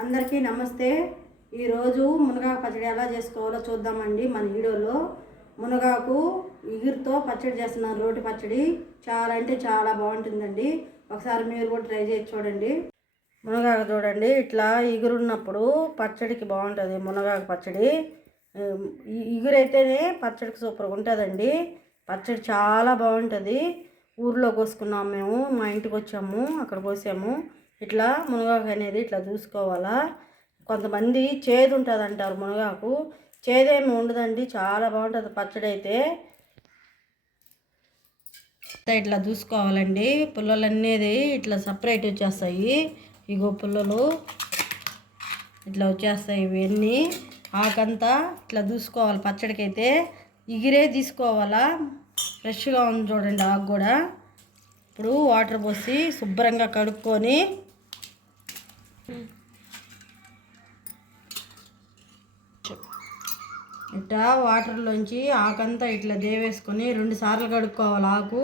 అందరికీ నమస్తే. ఈరోజు మునగాకు పచ్చడి ఎలా చేసుకోవాలో చూద్దామండి. మన వీడియోలో మునగాకు ఇగురుతో పచ్చడి చేస్తున్నాను. రోటి పచ్చడి చాలా అంటే చాలా బాగుంటుందండి. ఒకసారి మీరు కూడా ట్రై చేసి చూడండి. మునగాకు చూడండి, ఇట్లా ఇగురున్నప్పుడు పచ్చడికి బాగుంటుంది. మునగాకు పచ్చడి ఇగురైతేనే పచ్చడికి సూపర్గా ఉంటుందండి. పచ్చడి చాలా బాగుంటుంది. ఊర్లో కోసుకున్నాము మేము, మా ఇంటికి వచ్చాము, అక్కడ కోసాము. ఇట్లా మునగాకు అనేది ఇట్లా చూసుకోవాలా. కొంతమంది చేదు ఉంటుంది అంటారు, మునగాకు చేదేమి ఉండదండి, చాలా బాగుంటుంది పచ్చడి అయితే. ఇట్లా చూసుకోవాలండి. పుల్లలు అనేది ఇట్లా సపరేట్ వచ్చేస్తాయి. ఇగో పుల్లలు ఇట్లా వచ్చేస్తాయి. ఇవన్నీ ఆకంతా ఇట్లా చూసుకోవాలి. పచ్చడికి అయితే ఇగిరే తీసుకోవాలా. ఫ్రెష్గా ఉంది చూడండి ఆకు కూడా. ఇప్పుడు వాటర్ పోసి శుభ్రంగా కడుక్కొని ఇట్లా వాటర్లోంచి ఆకంతా ఇట్లా దేవేసుకొని 2 సార్లు కడుక్కోవాలి. ఆకు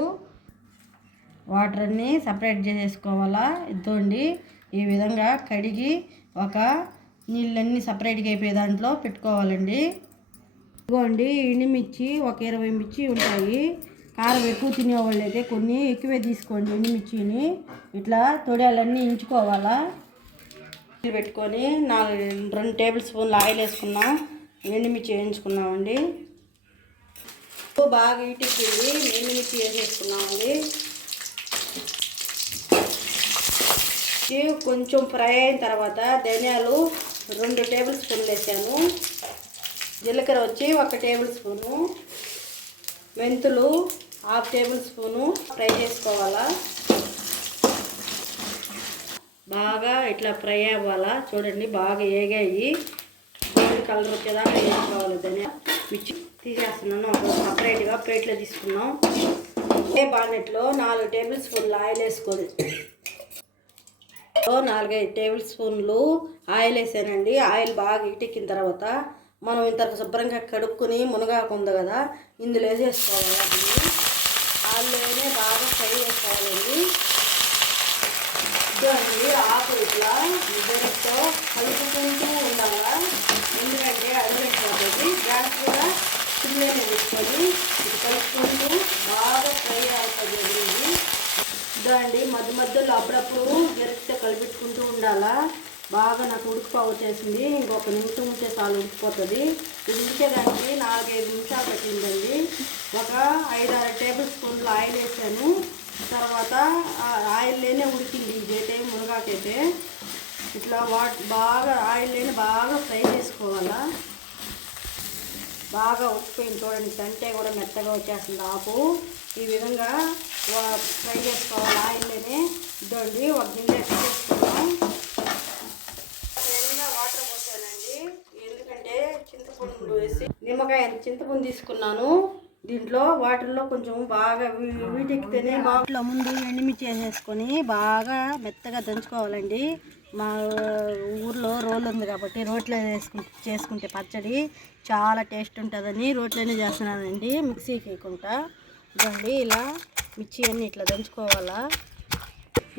వాటర్ అన్నీ సపరేట్ చేసేసుకోవాలా. ఇద్దండి ఈ విధంగా కడిగి ఒక నీళ్ళన్నీ సపరేట్గా అయిపోయే దాంట్లో పెట్టుకోవాలండి. ఇదిగోండి ఎండుమిర్చి ఒక 20 మిర్చి ఉంటాయి. కారం ఎక్కువ తినేవాళ్ళు అయితే కొన్ని ఎక్కువే తీసుకోండి. ఎండుమిర్చిని ఇట్లా తొడియాలన్నీ ఇంచుకోవాలా. పెట్టుకొని 2 టేబుల్ స్పూన్లు ఆయిల్ వేసుకున్నాం. ఎండుమిర్చి వేయించుకున్నామండి. బాగా ఇటుక్కింది. ఎండుమిర్చి వేసేసుకున్నామండి. కొంచెం ఫ్రై అయిన తర్వాత ధనియాలు 2 టేబుల్ స్పూన్లు వేసాను. జీలకర్ర వచ్చి 1 టేబుల్ స్పూను, మెంతులు 1/2 టేబుల్ స్పూను ఫ్రై చేసుకోవాలా. బాగా ఇట్లా ఫ్రై అవ్వాలా. చూడండి బాగా ఏగాయి, గోల్డ్ కలర్ వచ్చేదాకా వేసుకోవాలి. ధనియా మిర్చి తీసేస్తున్నాను. ఒక సపరేట్గా ప్లేట్లో తీసుకున్నాం. ఏ బాండెట్లో 4 టేబుల్ స్పూన్లు ఆయిల్ వేసుకోవాలి. 4-5 టేబుల్ స్పూన్లు ఆయిల్ వేసానండి. ఆయిల్ బాగా ఇటెక్కిన తర్వాత మనం ఇంత శుభ్రంగా కడుక్కుని మునగాకు ఉంది కదా, ఇందులో వేసేసుకోవాలి. ఆయిల్లోనే బాగా ఫ్రై చేసుకోవాలండి. ఇదండి ఆకు ఇట్లా డైరెక్ట్ కలుపుకుంటూ ఉండాలా. ఎందుకంటే అడిగిపోతుంది. గ్యాస్ కూడా చిన్ననే పెట్టుకొని ఇది కలుపుకుంటూ బాగా ఫ్రై అవుతుంది. ఇదండి మధ్య మధ్యలో అప్పుడప్పుడు గరిటెతో కలిపెట్టుకుంటూ ఉండాలా. బాగా నాకు ఉడికిపోవచ్చేసింది. ఇంకొక నిమిషం ఉంటే చాలు ఉడికిపోతుంది. ఇది ఉడికేదానికి 4-5 నిమిషాలు పట్టిందండి. ఒక 5-6 టేబుల్ స్పూన్లు ఆయిల్ వేసాను. తర్వాత ఆయిల్లోనే ఉడికింది ఇదైతే మునగాకైతే. ఇట్లా బాగా ఆయిల్లోనే బాగా ఫ్రై చేసుకోవాలా. బాగా ఉడికిపోయింది చూడండి. తంటే కూడా మెత్తగా వచ్చేస్తుంది ఆకు. ఈ విధంగా ఫ్రై చేసుకోవాలి ఆయిల్లోనే. ఇదండి ఒక గిన్నె తీసుకున్నాం. వాటర్ పోసానండి. ఎందుకంటే చింతపండు వేసి నిమ్మకాయ చింతపండు తీసుకున్నాను. దీంట్లో వాటర్లో కొంచెం బాగా వీటెక్కితేనే బాగా ముందు ఎండుమిర్చి వేసేసుకొని బాగా మెత్తగా దంచుకోవాలండి. మా ఊర్లో రోలు ఉంది కాబట్టి రోట్లో చేసుకుంటే పచ్చడి చాలా టేస్ట్ ఉంటుందని రోట్లోనే చేస్తున్నానండి, మిక్సీకి వేయకుండా. ఇదండి ఇలా మిర్చి అన్నీ ఇట్లా దంచుకోవాలా.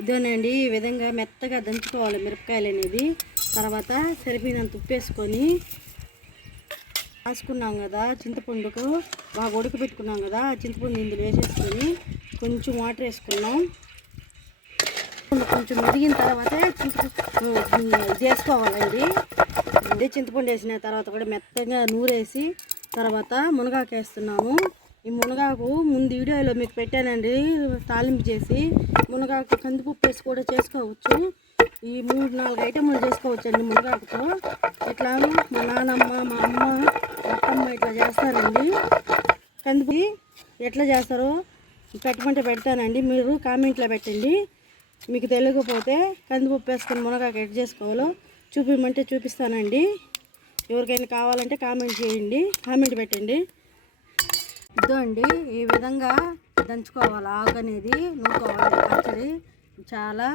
ఇదేనండి ఈ విధంగా మెత్తగా దంచుకోవాలి మిరపకాయలు అనేది. తర్వాత సరిపోయినంత ఉప్పు వేసుకొని రాసుకున్నాం కదా చింతపండుకు బాగా ఉడకబెట్టుకున్నాం కదా, చింతపండు ఇందులో వేసేసుకొని కొంచెం వాటర్ వేసుకున్నాం. కొంచెం మెదిగిన తర్వాత చేసుకోవాలండి. అదే చింతపండు వేసిన తర్వాత కూడా మెత్తగా నూరేసి తర్వాత మునగాకు వేస్తున్నాము. ఈ మునగాకు ముందు వీడియోలో మీకు పెట్టానండి, తాలింపు చేసి. మునగాకు కందిపప్పు వేసి కూడా చేసుకోవచ్చు. ఈ 3-4 ఐటెంలు చేసుకోవచ్చండి మునగాకుతో. ఇట్లా మా నాన్నమ్మ, మా అమ్మ, అత్తమ్మ ఇట్లా చేస్తారండి. కందిపప్పు ఎట్లా చేస్తారో పెట్టమంటే పెడతానండి, మీరు కామెంట్లో పెట్టండి. మీకు తెలియకపోతే కందిపప్పు వేసుకొని మునగాకు ఎట్లా చేసుకోవాలో చూపించమంటే చూపిస్తానండి. ఎవరికైనా కావాలంటే కామెంట్ చేయండి, కామెంట్ పెట్టండి. ఇదో అండి ఈ విధంగా దంచుకోవాలి. ఆకు అనేది నూరుకోవాలి. పచ్చడి చాలా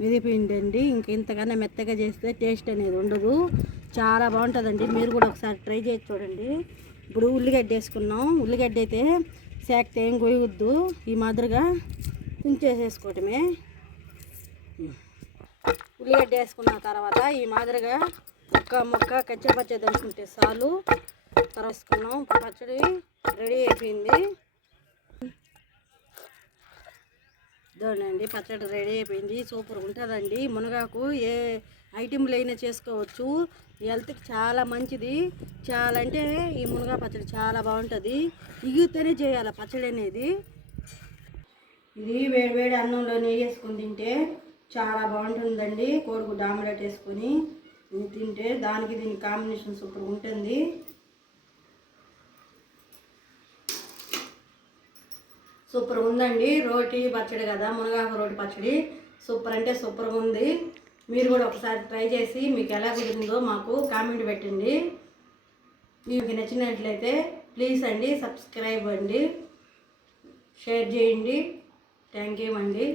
మెదిపోయిందండి. ఇంతకన్నా మెత్తగా చేస్తే టేస్ట్ అనేది ఉండదు. చాలా బాగుంటుందండి. మీరు కూడా ఒకసారి ట్రై చేసి చూడండి. ఇప్పుడు ఉల్లిగడ్డ వేసుకున్నాం. ఉల్లిగడ్డ అయితే సేకతే ఏం కొయ్యవద్దు, ఈ మాదిరిగా తుంచేసేసుకోవటమే. ఉల్లిగడ్డ వేసుకున్న తర్వాత ఈ మాదిరిగా ముక్క కచ్చపచ్చ దంచుకుంటే చాలు. తర్వాత వేసుకున్నాం. పచ్చడి రెడీ అయిపోయింది. చూడండి, పచ్చడి రెడీ అయిపోయింది. సూపర్గా ఉంటుందండి. మునగాకు ఏ ఐటెంలు అయినా చేసుకోవచ్చు. హెల్త్కి చాలా మంచిది. చాలా అంటే ఈ మునగా పచ్చడి చాలా బాగుంటుంది. ఇగితేనే చేయాలి పచ్చడి అనేది. ఇది వేడి అన్నంలో నెయ్యి వేసుకొని తింటే చాలా బాగుంటుందండి. కోడిగుడ్డు ఆమ్లెట్ వేసుకొని తింటే దానికి దీనికి కాంబినేషన్ సూపర్ ఉంటుంది. సూపర్ ఉందండి. రోటి పచ్చడి కదా, మునగాకు రోటి పచ్చడి సూపర్ అంటే సూపర్గా ఉంది. మీరు కూడా ఒకసారి ట్రై చేసి మీకు ఎలా కుదిరిందో మాకు కామెంట్ పెట్టండి. మీకు నచ్చినట్లయితే ప్లీజ్ అండి సబ్స్క్రైబ్ అండి, షేర్ చేయండి. థ్యాంక్ యూ అండి.